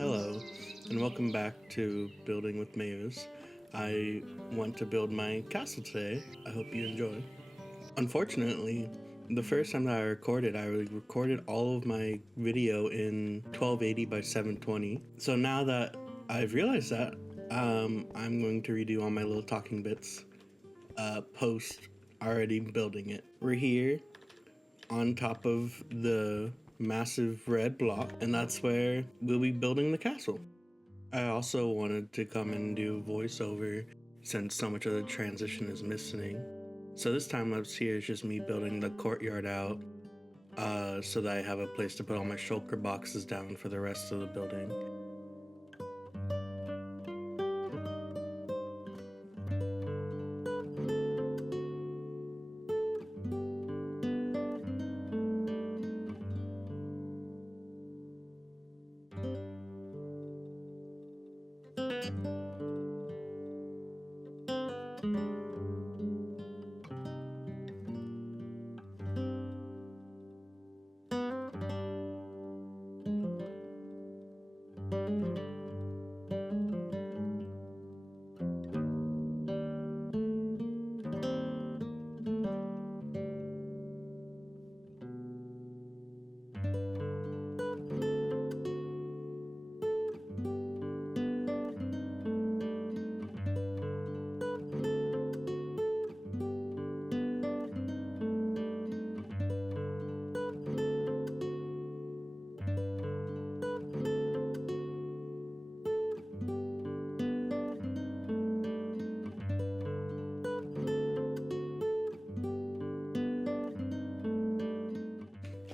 Hello, and welcome back to Building with Mavis. I want to build my castle today. I hope you enjoy. Unfortunately, the first time that I recorded all of my video in 1280 by 720. So now that I've realized that, I'm going to redo all my little talking bits post already building it. We're here on top of the massive red block, and that's where we'll be building the castle. I also wanted to come and do voiceover since so much of the transition is missing. So this time lapse here is just me building the courtyard out so that I have a place to put all my shulker boxes down for the rest of the building.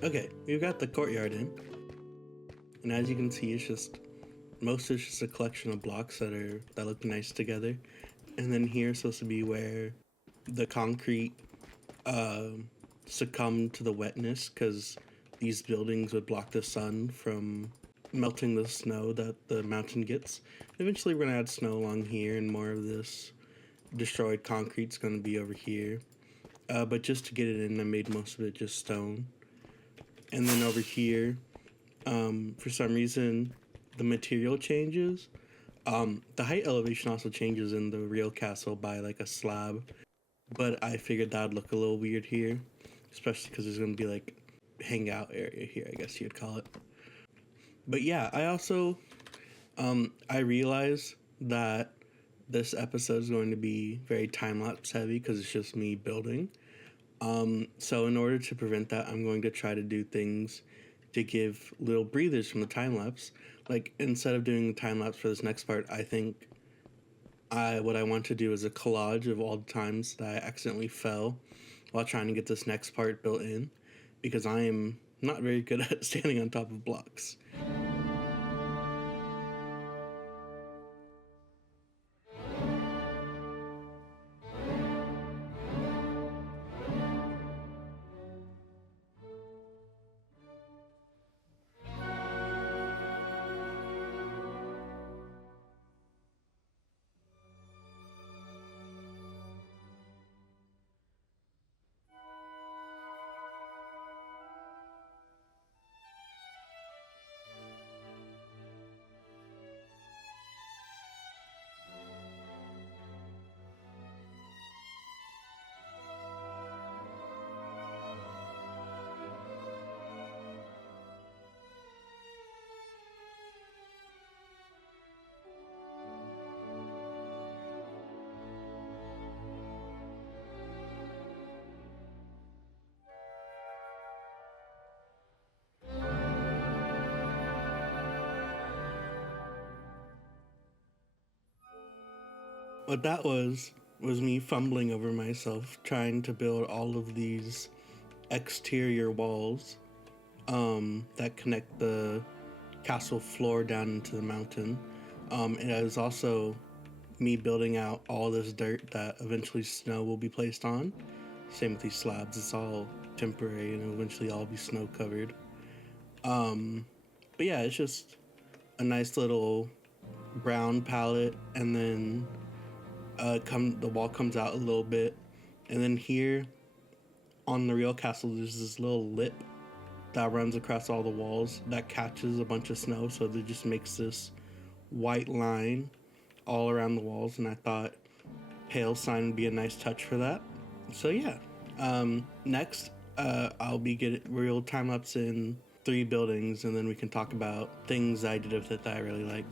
Okay, we've got the courtyard in, and as you can see, most of it's just a collection of blocks that look nice together. And then here's supposed to be where the concrete succumbed to the wetness because these buildings would block the sun from melting the snow that the mountain gets. Eventually we're gonna add snow along here, and more of this destroyed concrete's gonna be over here. But just to get it in, I made most of it just stone. And then over here, for some reason, the material changes. The height elevation also changes in the real castle by like a slab, but I figured that'd look a little weird here, especially because there's gonna be like hangout area here, I guess you'd call it. But yeah, I also I realize that this episode is going to be very time-lapse heavy because it's just me building. So in order to prevent that, I'm going to try to do things to give little breathers from the time-lapse. Like, instead of doing the time-lapse for this next part, I think what I want to do is a collage of all the times that I accidentally fell while trying to get this next part built in, because I am not very good at standing on top of blocks. What that was me fumbling over myself trying to build all of these exterior walls that connect the castle floor down into the mountain. It was also me building out all this dirt that eventually snow will be placed on. Same with these slabs, it's all temporary and it'll eventually all be snow covered. But yeah, it's just a nice little brown palette, and then the wall comes out a little bit, and then here on the real castle there's this little lip that runs across all the walls that catches a bunch of snow, so it just makes this white line all around the walls. And I thought hail sign would be a nice touch for that. So yeah. Next, I'll be getting real time lapse in 3 buildings, and then we can talk about things I did with it that I really like.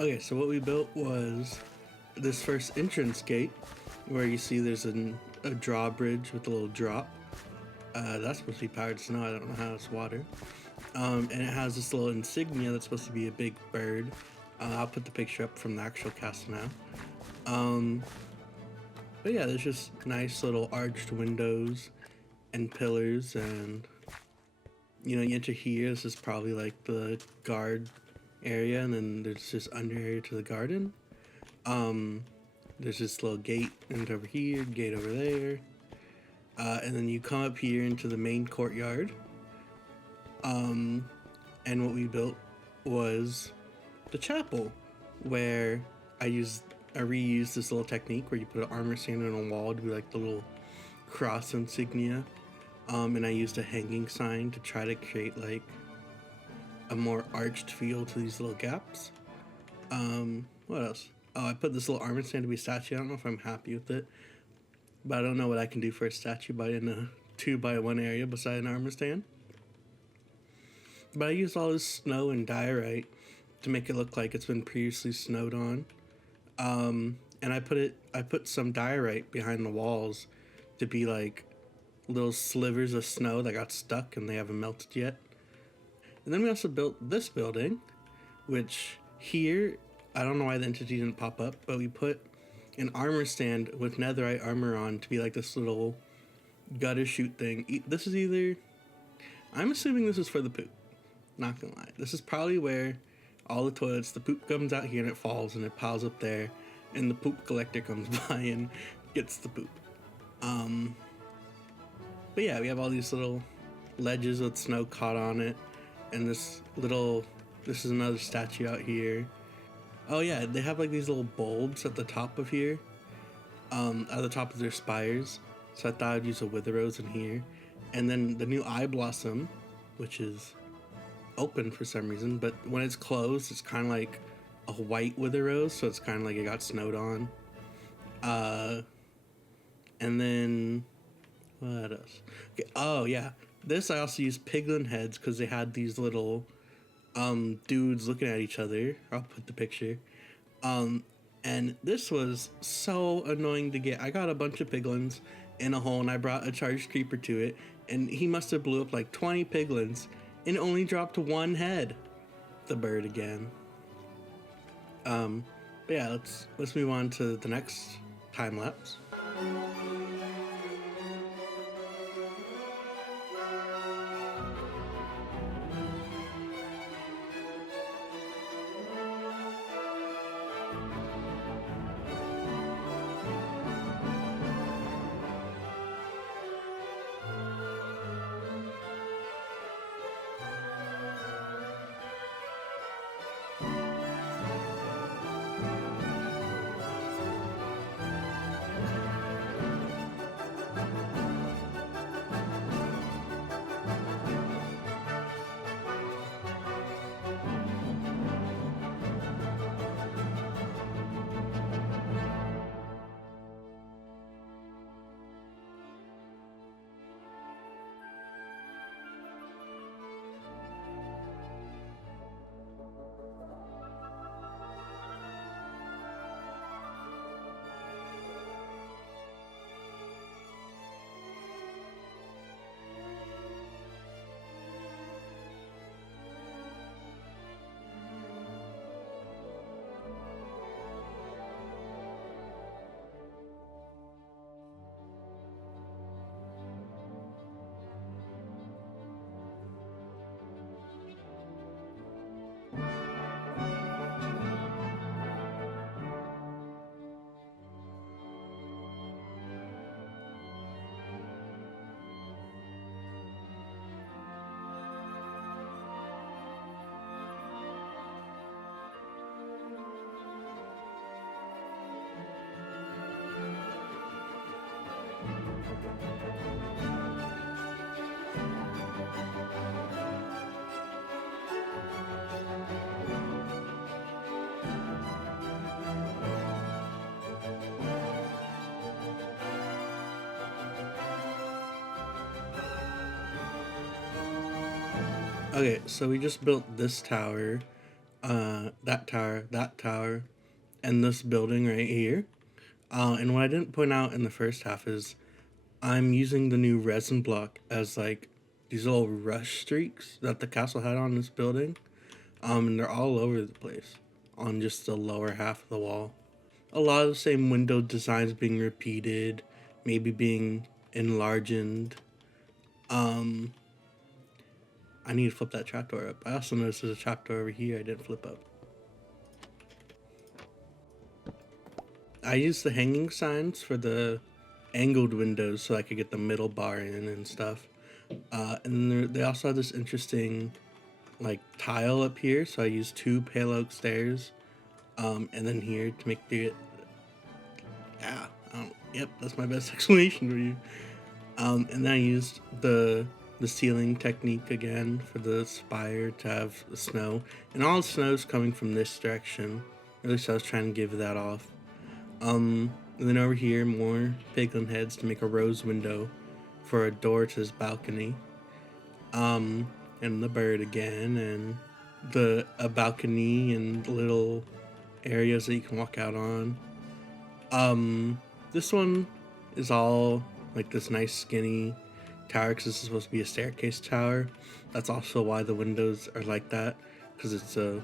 Okay, so what we built was this first entrance gate where you see there's a drawbridge with a little drop. That's supposed to be powered snow. I don't know how it's water. And it has this little insignia that's supposed to be a big bird I'll put the picture up from the actual castle now. Um, but yeah, there's just nice little arched windows and pillars, and you enter here. This is probably like the guard area, and then there's this under area to the garden. There's this little gate and over here, gate over there, and then you come up here into the main courtyard. And what we built was the chapel, where I reused this little technique where you put an armor stand on a wall to be like the little cross insignia. And I used a hanging sign to try to create like a more arched feel to these little gaps. What else? Oh, I put this little armor stand to be a statue. I don't know if I'm happy with it, but I don't know what I can do for a statue in a 2x1 area beside an armor stand. But I used all this snow and diorite to make it look like it's been previously snowed on. And I put some diorite behind the walls to be like little slivers of snow that got stuck and they haven't melted yet. And then we also built this building, which here, I don't know why the entity didn't pop up, but we put an armor stand with netherite armor on to be like this little gutter chute thing. This is I'm assuming this is for the poop. Not gonna lie. This is probably where all the toilets, the poop comes out here and it falls and it piles up there, and the poop collector comes by and gets the poop. But yeah, we have all these little ledges with snow caught on it, and this is another statue out here. Oh yeah, they have like these little bulbs at the top of here, at the top of their spires. So I thought I'd use a wither rose in here. And then the new eye blossom, which is open for some reason, but when it's closed, it's kind of like a white wither rose, so it's kind of like it got snowed on. And then what else? Okay, oh yeah, this I also used piglin heads because they had these little dudes looking at each other. I'll put the picture. And this was so annoying to get. I got a bunch of piglins in a hole, and I brought a charged creeper to it, and he must have blew up like 20 piglins and only dropped one head. The bird again. But yeah, let's move on to the next time lapse. Okay, so we just built this tower, that tower, and this building right here. And what I didn't point out in the first half is I'm using the new resin block as like these little rush streaks that the castle had on this building. And they're all over the place. on just the lower half of the wall. A lot of the same window designs being repeated, maybe being enlarged. I need to flip that trapdoor up. I also noticed there's a trapdoor over here I didn't flip up. I used the hanging signs for the angled windows so I could get the middle bar in and stuff. And they also have this interesting like tile up here, so I used 2 pale oak stairs, and then here to make the yep, that's my best explanation for you. And then I used the ceiling technique again for the spire to have the snow, and all the snow is coming from this direction. At least I was trying to give that off. And then over here, more piglin heads to make a rose window for a door to this balcony. And the bird again, and a balcony and little areas that you can walk out on. This one is all like this nice skinny tower because this is supposed to be a staircase tower. That's also why the windows are like that, because it's a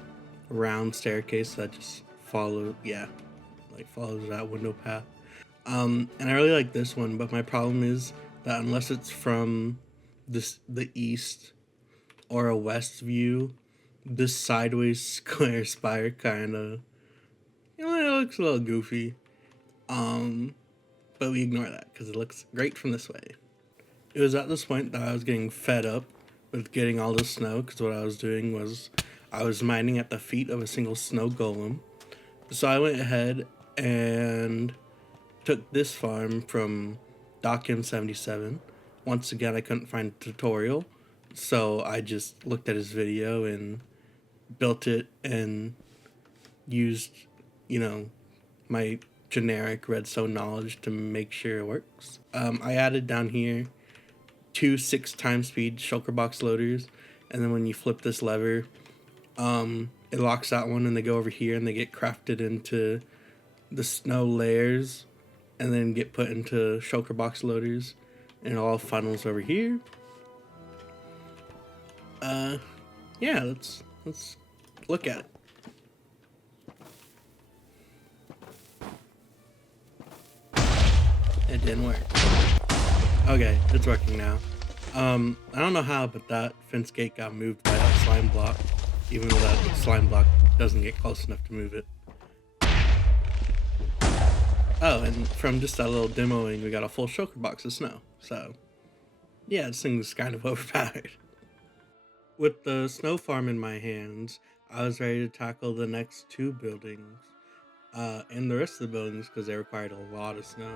round staircase that just follows that window path. And I really like this one, but my problem is that unless it's from the east or a west view, this sideways square spire kind of, it looks a little goofy. But we ignore that because it looks great from this way. It was at this point that I was getting fed up with getting all this snow, because what I was doing was I was mining at the feet of a single snow golem. So I went ahead and took this farm from DocM77. Once again, I couldn't find a tutorial, so I just looked at his video and built it and used, my generic redstone knowledge to make sure it works. I added down here 2 6x speed shulker box loaders, and then when you flip this lever, it locks that one, and they go over here and they get crafted into the snow layers and then get put into shulker box loaders, and it all funnels over here. Yeah, let's look at it. It didn't work. Okay, it's working now. I don't know how, but that fence gate got moved by that slime block, even though that slime block doesn't get close enough to move it. Oh, and from just that little demoing, we got a full shulker box of snow. So, yeah, this thing's kind of overpowered. With the snow farm in my hands, I was ready to tackle the next 2 buildings, and the rest of the buildings, because they required a lot of snow.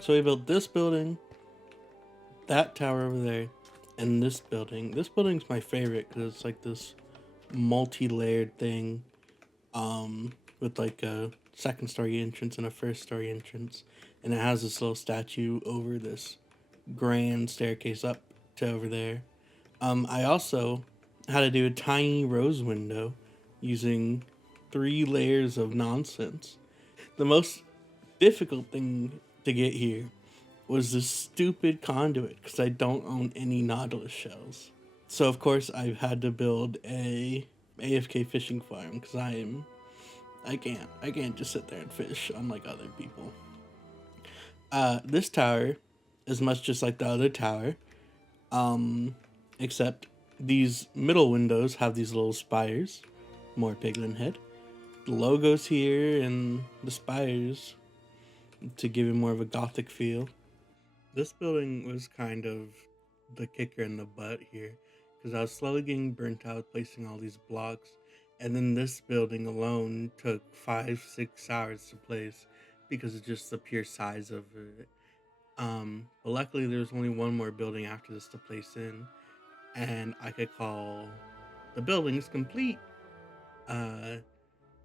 So we built this building, that tower over there, and this building. This building's my favorite because it's like this multi-layered thing, with like a second story entrance and a first story entrance, and it has this little statue over this grand staircase up to over there. I also had to do a tiny rose window using 3 layers of nonsense. The most difficult thing to get here was this stupid conduit because I don't own any Nautilus shells. So of course I've had to build a AFK fishing farm because I can't just sit there and fish unlike other people. This tower is much just like the other tower, except these middle windows have these little spires, more piglin head. The logos here and the spires to give it more of a gothic feel. This building was kind of the kicker in the butt here because I was slowly getting burnt out placing all these blocks, and then this building alone took 5-6 hours to place because of just the pure size of it. But luckily there was only one more building after this to place in, and I could call the buildings complete uh,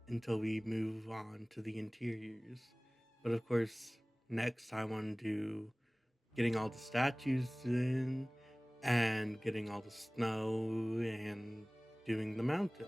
until we move on to the interiors. But of course, next I want to do getting all the statues in and getting all the snow and doing the mountain.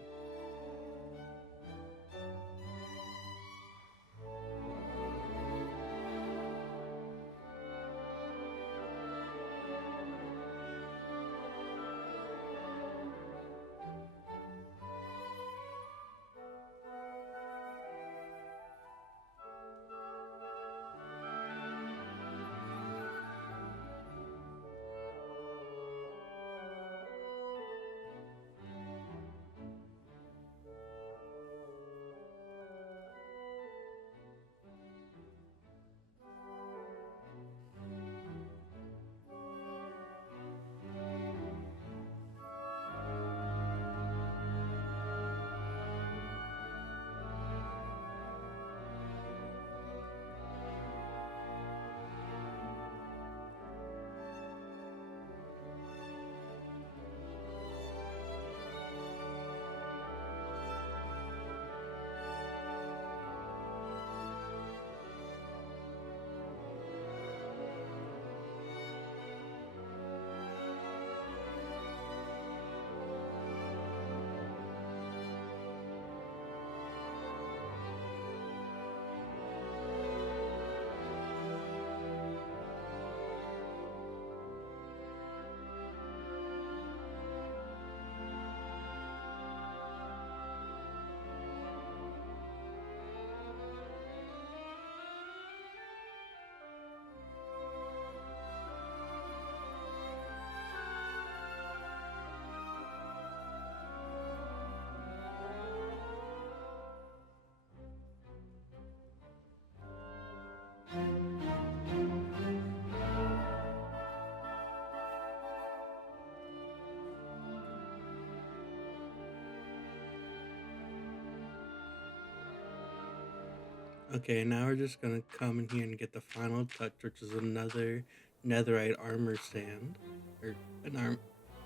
Okay, now we're just gonna come in here and get the final touch, which is another netherite armor stand, or an arm,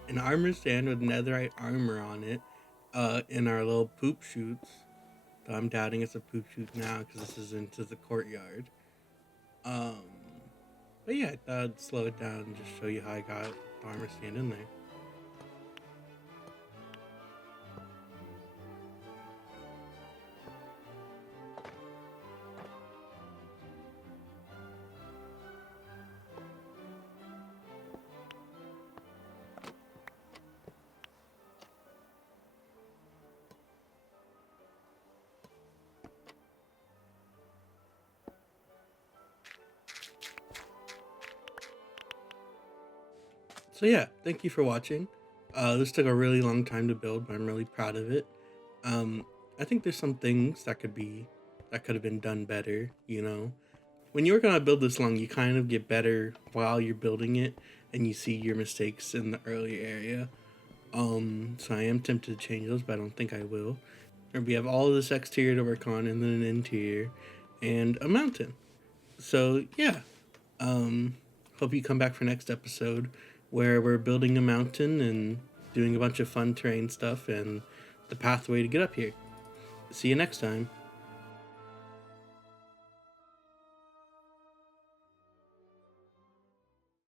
an armor stand with netherite armor on it, in our little poop chutes. I'm doubting it's a poop chute now because this is into the courtyard. Um, but yeah, I thought I'd slow it down and just show you how I got the armor stand in there. So yeah, thank you for watching. This took a really long time to build, but I'm really proud of it. Um, I think there's some things that could have been done better. You know, when you work on a build this long, you kind of get better while you're building it, and you see your mistakes in the early area. So I am tempted to change those, but I don't think I will. And we have all of this exterior to work on, and then an interior, and a mountain. So yeah, hope you come back for next episode where we're building a mountain and doing a bunch of fun terrain stuff and the pathway to get up here. See you next time.